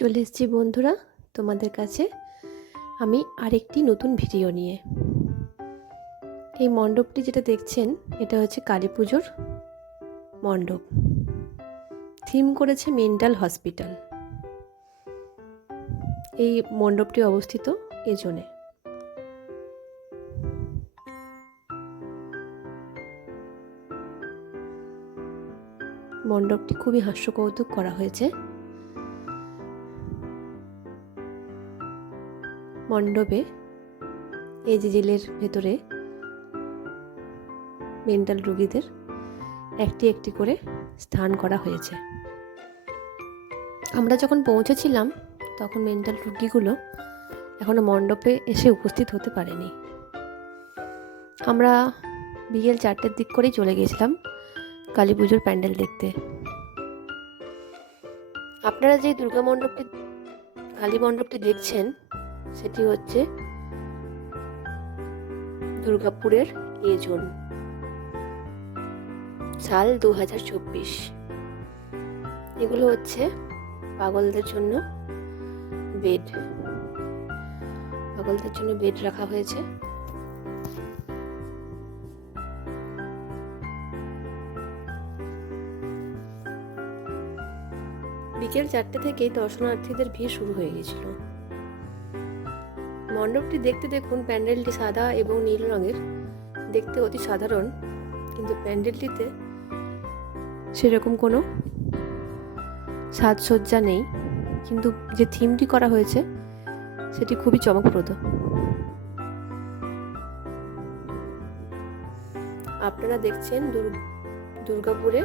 চলে এসেছি বন্ধুরা তোমাদের কাছে আমি আরেকটি নতুন ভিডিও নিয়ে। এই মণ্ডপটি যেটা দেখছেন এটা হচ্ছে কালী পুজোর মণ্ডপ। থিম করেছে মেন্টাল হসপিটাল। এই মণ্ডপটি অবস্থিত এজনে। মণ্ডপটি খুবই হাস্যকৌতুক করা হয়েছে। মণ্ডপে এই যে জেলের ভেতরে মেন্টাল রোগীদের একটি একটি করে স্থান করা হয়েছে। আমরা যখন পৌঁছেছিলাম তখন মেন্টাল রোগীগুলো এখনো মণ্ডপে এসে উপস্থিত হতে পারেনি। আমরা বিকেল 4টের দিক করেই চলে গিয়েছিলাম কালী পুজোর প্যান্ডেল দেখতে। আপনারা যে দুর্গা মণ্ডপটি কালী মণ্ডপটি দেখছেন সেটি হচ্ছে দুর্গাপুরের এজন, সাল 2024। এগুলো হচ্ছে পাগলদের জন্য বেড রাখা হয়েছে। বিকেল 4টে থেকেই দর্শনার্থীদের ভিড় শুরু হয়ে গেছিল। মণ্ডপটি দেখতে দেখুন, প্যান্ডেলটি সাদা এবং নীল রঙের, দেখতে অতি সাধারণ, কিন্তু প্যান্ডেলটিতে সেরকম কোনো সাজসজ্জা নেই, কিন্তু যে থিমটি করা হয়েছে সেটি খুবই চমকপ্রদ। আপনারা দেখছেন দুর্গাপুরে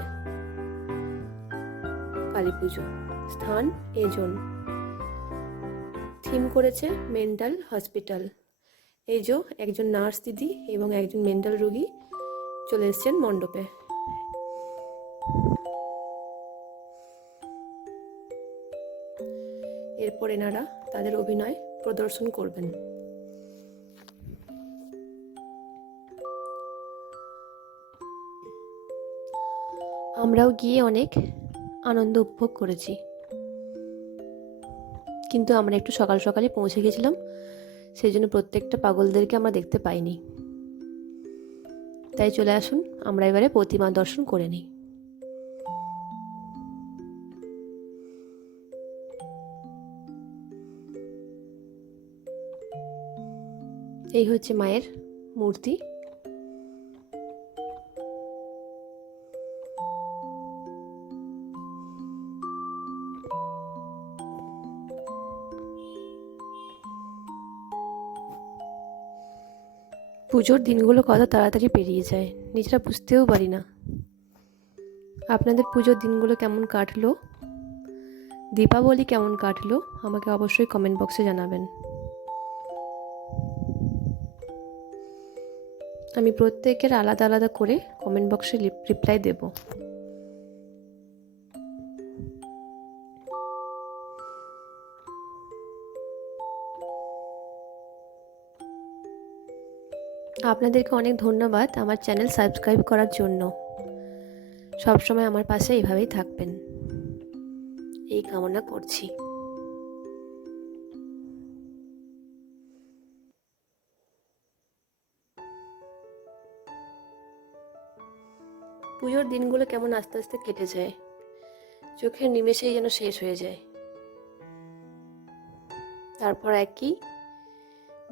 কালী পুজো, স্থান এজন, থিম করেছে মেন্টাল হসপিটাল। এই যে একজন নার্স দিদি এবং একজন মেন্টাল রোগী চলে এসেছেন মণ্ডপে। এরপর এনারা তাদের অভিনয় প্রদর্শন করবেন। আমরাও গিয়ে অনেক আনন্দ উপভোগ করেছি, কিন্তু আমরা একটু সকাল সকালই পৌঁছে গেছিলাম, সেই জন্য প্রত্যেকটা পাগলদেরকে আমরা দেখতে পাইনি। তাই চলে আসুন আমরা এবারে প্রতিমা দর্শন করে নিই। এই হচ্ছে মায়ের মূর্তি। পুজোর দিনগুলো কত তাড়াতাড়ি পেরিয়ে যায়, নিজেরা বুঝতেও পারি না। আপনাদের পুজোর দিনগুলো কেমন কাটলো, দীপাবলি কেমন কাটলো, আমাকে অবশ্যই কমেন্ট বক্সে জানাবেন। আমি প্রত্যেকের আলাদা আলাদা করে কমেন্ট বক্সে রিপ্লাই দেব। আপনাদেরকে অনেক ধন্যবাদ আমার চ্যানেল সাবস্ক্রাইব করার জন্য। সবসময় আমার পাশে এইভাবেই থাকবেন, এই কামনা করছি। পুজোর দিনগুলো কেমন আস্তে আস্তে কেটে যায়, চোখের নিমেষেই যেন শেষ হয়ে যায়। তারপর একই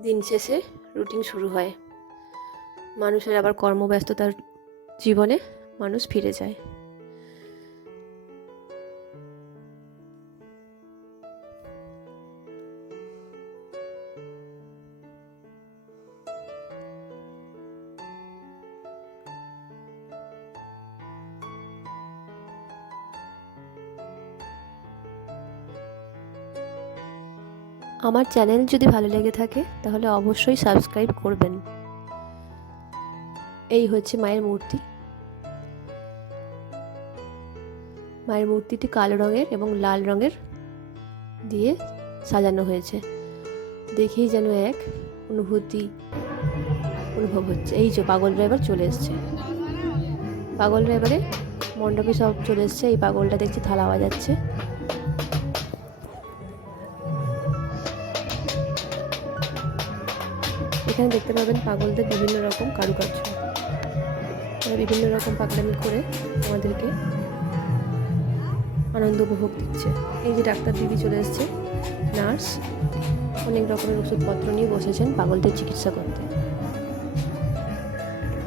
দিন শেষে রুটিন শুরু হয়, মানুষের আবার কর্মব্যস্ততার জীবনে মানুষ ফিরে যায়। আমার চ্যানেল যদি ভালো লেগে থাকে তাহলে অবশ্যই সাবস্ক্রাইব করবেন। এই হচ্ছে মায়ের মূর্তি। মায়ের মূর্তিটি কালো রঙের এবং লাল রঙের দিয়ে সাজানো হয়েছে, দেখেই যেন এক অনুভব হচ্ছে। এই যে পাগলরা এবার চলে এসছে, পাগলরা এবারে মণ্ডপে সব চলে এসছে। এই পাগলটা দেখছি থালা বাজাচ্ছে। এখানে দেখতে পাবেন পাগলদের বিভিন্ন রকম কারুকার্য, তারা বিভিন্ন রকম পাগলামি করে আমাদেরকে আনন্দ উপভোগ দিচ্ছে। এই যে ডাক্তার দিদি চলে এসছে, নার্স অনেক রকমের ওষুধপত্র নিয়ে বসেছেন পাগলদের চিকিৎসা করতে।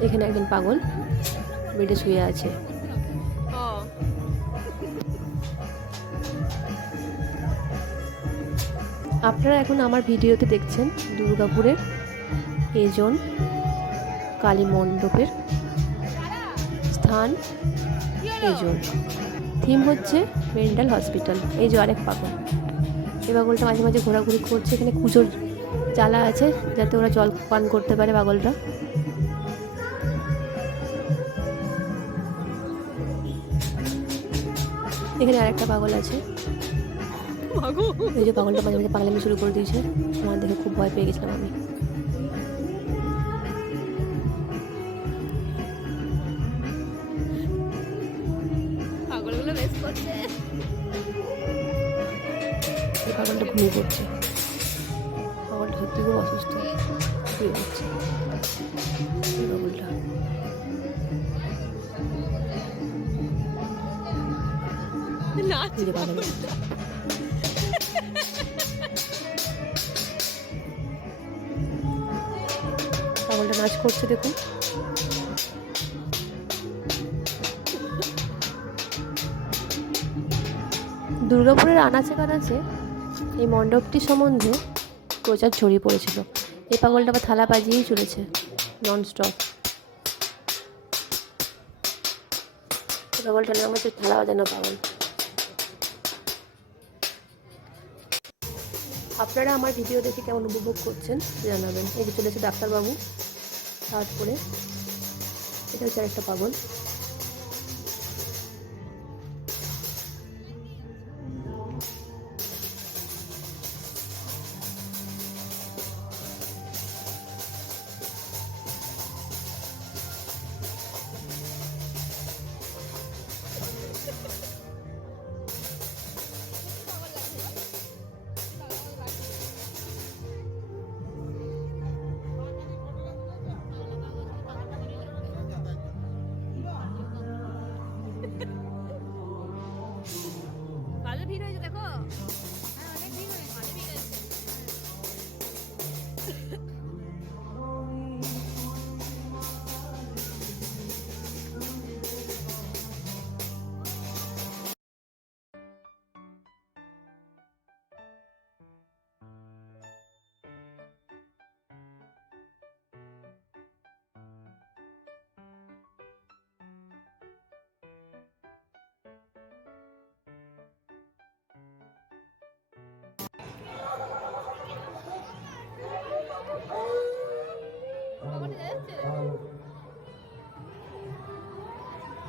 এখানে একজন পাগল বেডে শুয়ে আছে। আপনারা এখন আমার ভিডিওতে দেখছেন দুর্গাপুরের এজন কালী মণ্ডপের স্থান এজন, থিম হচ্ছে মেন্টাল হসপিটাল। এই যে আরেক পাগল, এই পাগলটা মাঝে মাঝে ঘোরাঘুরি করছে। এখানে কুচোর জ্বালা আছে যাতে ওরা জল পান করতে পারে পাগলটা। এখানে আরেকটা পাগল আছে, এই যে পাগলটা মাঝে মাঝে পাগলামি শুরু করে দিয়েছে। আমার দেখে খুব ভয় পেয়ে গেছিলাম আমি। এই পাগলটা ঘুমিয়ে পড়ছে, পাগলটা সত্যি খুব অসুস্থ, শুয়ে পড়ছে এই পাগলটা। পাগলটা নাচ করছে দেখুন। দুর্গাপুরের আনাচে কানাচে এই মণ্ডপটি সম্বন্ধে প্রচার ছড়িয়ে পড়েছিল। এই পাগলটা আবার থালা বাজিয়েই চলেছে ননস্টপ। এই পাগলটার নাম হচ্ছে থালা বাজানো পাগল। আপনারা আমার ভিডিও দেখে কেমন উপভোগ করছেন জানাবেন। এই যে চলেছে ডাক্তারবাবু শার্ট পরে, এটা হচ্ছে আরেকটা পাগল। ভিড় হয়েছে দেখো, অনেক ভিড় হয়েছে, অনেক ভিড় হয়েছে।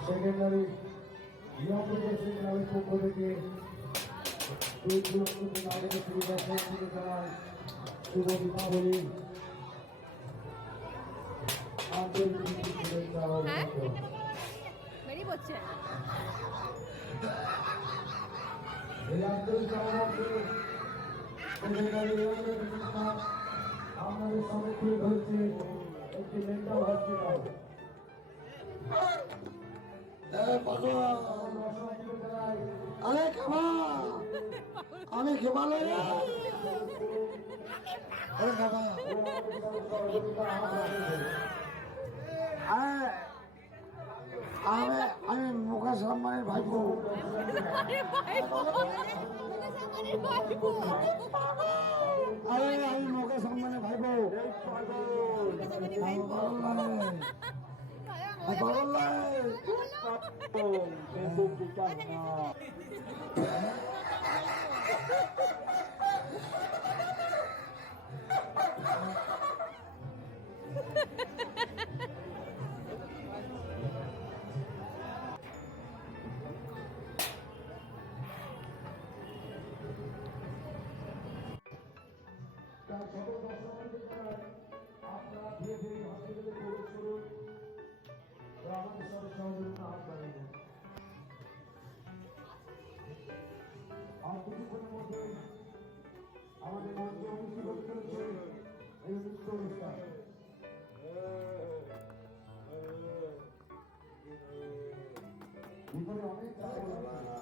সেকেন্ডারি ক্লাবের পক্ষ থেকে শুভ দীপাবলি আন্তরিক শুভেচ্ছা ও এই আন্তরিক আমাদের সম্মুখীন হচ্ছে একটি মেন্টাল হসপিটাল। अरे खबा अरे खबाले अरे खबा আমি মুকেশ আম্বানির ভাইপো। আরে আমি মুকেশ আম্বানির ভাইপো। আপনারা ধীরে ধীরে হসপিটালে প্রবেশ করুন, আমাদের সাথে সহযোগিতা হাত বাড়াবেন। আর কিছুক্ষণের মধ্যে আমাদের মঞ্চে অনুষ্ঠিত হতে চলেছে এই নৃত্য অনুষ্ঠান। বিপদে অনেক টাকা রয়েছে